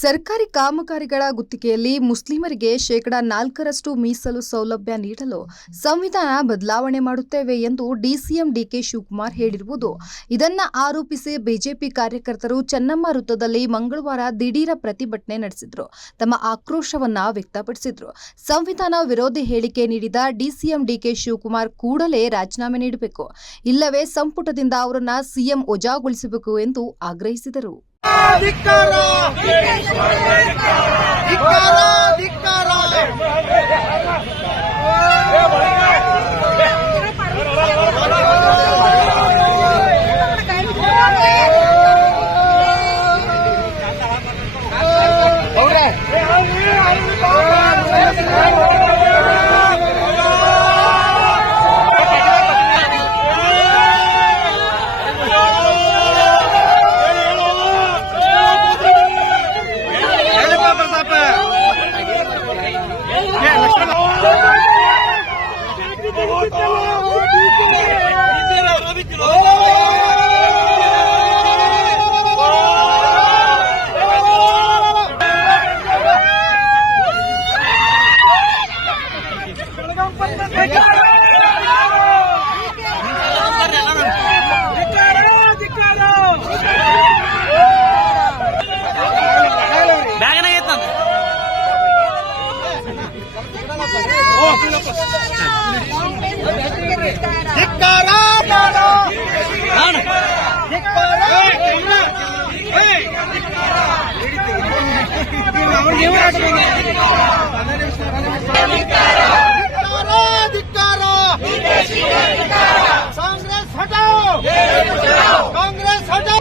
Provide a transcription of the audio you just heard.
ಸರ್ಕಾರಿ ಕಾಮಗಾರಿಗಳ ಗುತ್ತಿಗೆಯಲ್ಲಿ ಮುಸ್ಲಿಮರಿಗೆ ಶೇಕಡಾ 4% ಮೀಸಲು ಸೌಲಭ್ಯ ನೀಡಲು ಸಂವಿಧಾನ ಬದಲಾವಣೆ ಮಾಡುತ್ತೇವೆ ಎಂದು ಡಿಸಿಎಂ ಡಿಕೆ ಶಿವಕುಮಾರ್ ಹೇಳಿರುವುದು ಇದನ್ನು ಆರೋಪಿಸಿ ಬಿಜೆಪಿ ಕಾರ್ಯಕರ್ತರು ಚೆನ್ನಮ್ಮ ವೃತ್ತದಲ್ಲಿ ಮಂಗಳವಾರ ದಿಢೀರ ಪ್ರತಿಭಟನೆ ನಡೆಸಿದರು. ತಮ್ಮ ಆಕ್ರೋಶವನ್ನ ವ್ಯಕ್ತಪಡಿಸಿದರು. ಸಂವಿಧಾನ ವಿರೋಧಿ ಹೇಳಿಕೆ ನೀಡಿದ ಡಿಸಿಎಂ ಡಿಕೆ ಶಿವಕುಮಾರ್ ಕೂಡಲೇ ರಾಜೀನಾಮೆ ನೀಡಬೇಕು, ಇಲ್ಲವೇ ಸಂಪುಟದಿಂದ ಅವರನ್ನು ಸಿಎಂ ವಜಾಗೊಳಿಸಬೇಕು ಎಂದು ಆಗ್ರಹಿಸಿದರು. ಧಿಕ್ಕಾರ ಧಿಕ್ಕಾರ ಧಿಕ್ಕಾರ कांग्रेस हटाओ, कांग्रेस हटाओ।